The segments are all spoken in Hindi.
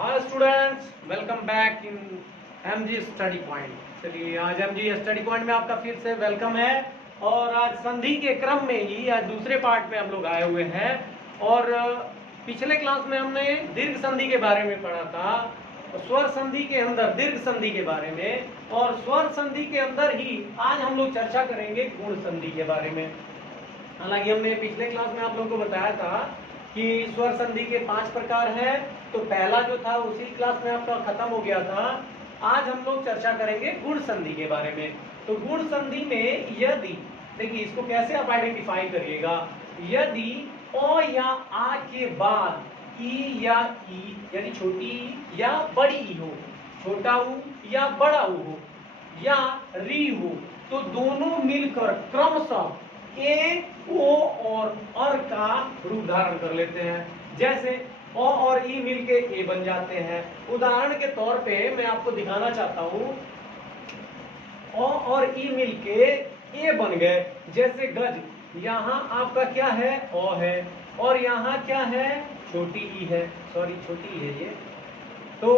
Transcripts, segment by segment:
Hi students, welcome back in MG study point. चलिए, आज एमजी स्टडी पॉइंट में आपका फिर से वेलकम है। और आज संधि के क्रम में ही आज दूसरे पार्ट में हम लोग आए हुए हैं। और पिछले क्लास में हमने दीर्घ संधि के बारे में पढ़ा था, स्वर संधि के अंदर दीर्घ संधि के बारे में, और स्वर संधि के अंदर ही आज हम लोग चर्चा करेंगे गुण संधि के बारे में। हालांकि हमने पिछले क्लास में आप लोगों को बताया था कि स्वर संधि के 5 प्रकार हैं, तो पहला जो था उसी क्लास में आपका खत्म हो गया था। आज हम लोग चर्चा करेंगे गुण संधि के बारे में। तो गुण संधि में यदि, देखिए इसको कैसे आप आइडेंटिफाई करिएगा, यदि अ या आ के बाद ई या ई यानी छोटी ई या बड़ी ई हो, छोटा ऊ या बड़ा ऊ हो, या री हो, तो दोनों मिलकर क्रमशः ए, ओ और अर का रूप धारण कर लेते हैं। जैसे अ और ई मिलके ए बन जाते हैं। उदाहरण के तौर पे मैं आपको दिखाना चाहता हूं, अ और ई मिलके ए बन गए। जैसे गज, यहाँ आपका क्या है, अ है, और यहाँ क्या है, छोटी ई है, सॉरी छोटी ई है ये। तो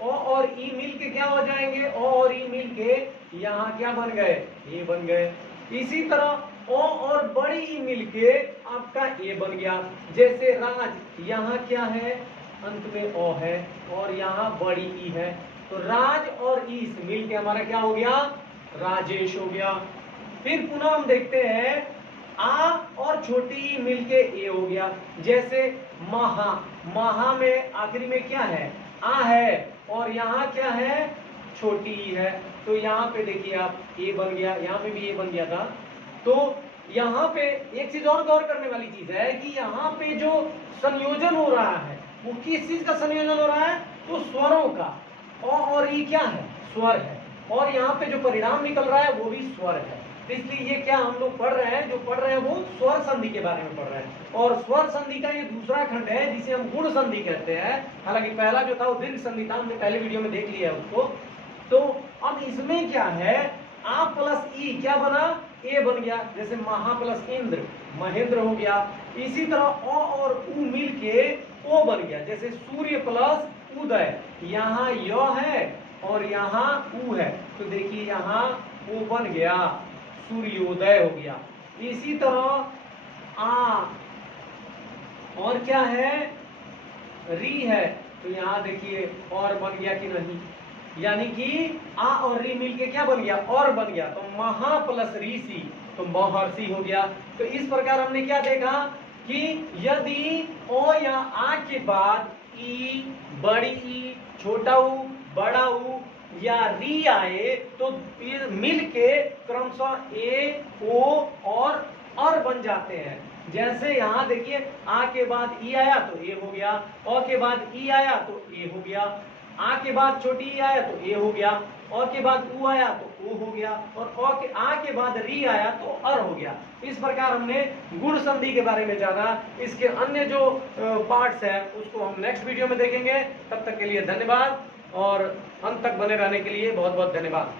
अ और ई मिलके क्या हो जाएंगे, अ और ई मिलके यहाँ क्या बन गए, ए बन गए। इसी तरह ओ और बड़ी ई मिलके आपका ए बन गया। जैसे राज, यहाँ क्या है, अंत में ओ है, और यहाँ बड़ी ई है, तो राज और ई मिलके हमारा क्या हो गया, राजेश हो गया। फिर पुनः हम देखते हैं, आ और छोटी ई मिलके ए हो गया। जैसे महा, महा में आखिरी में क्या है, आ है, और यहाँ क्या है, छोटी ई है, तो यहाँ पे देखिए आप ए बन गया, यहाँ पे भी ए बन गया था। तो यहाँ पे एक चीज और गौर करने वाली चीज है कि यहाँ पे जो संयोजन हो रहा है वो किस चीज का संयोजन हो रहा है, तो स्वरों का। अ और ई क्या है, स्वर है, और यहाँ पे जो परिणाम निकल रहा है वो भी स्वर है। इसलिए ये क्या हम लोग पढ़ रहे हैं, जो पढ़ रहे हैं वो स्वर संधि के बारे में पढ़ रहे हैं। और स्वर संधि का ये दूसरा खंड है जिसे हम गुण संधि कहते हैं। हालांकि पहला जो था वो दीर्घ संधि था, हमने पहले वीडियो में देख लिया है उसको। तो अब इसमें क्या है, आ प्लस ई क्या बना, ए बन गया। जैसे महा प्लस इंद्र, महेंद्र हो गया। इसी तरह अ और उ मिलके ओ बन गया। जैसे सूर्य प्लस उदय, यहाँ य है और यहाँ उ है, तो देखिए यहाँ ओ बन गया, सूर्योदय हो गया। इसी तरह आ और क्या है, री है, तो यहाँ देखिए और बन गया कि नहीं, यानी कि आ और री मिलके क्या बन गया, और बन गया। तो महा प्लस ऋषि, तो महर्षि हो गया। तो इस प्रकार हमने क्या देखा कि यदि ओ या आ के बाद ई, बड़ी ई, छोटा ऊ, बड़ा ऊ या री आए, तो मिलके क्रमशः ए, ओ और अर बन जाते हैं। जैसे यहाँ देखिए, आ के बाद ई आया तो ए हो गया, ओ के बाद ई आया तो ए हो गया, आ के बाद छोटी ई आया तो ए हो गया, ओ के बाद उ आया तो ओ हो गया, और ओ के आ के बाद री आया तो अर हो गया। इस प्रकार हमने गुण संधि के बारे में जाना। इसके अन्य जो पार्ट्स हैं उसको हम नेक्स्ट वीडियो में देखेंगे। तब तक के लिए धन्यवाद, और अंत तक बने रहने के लिए बहुत बहुत धन्यवाद।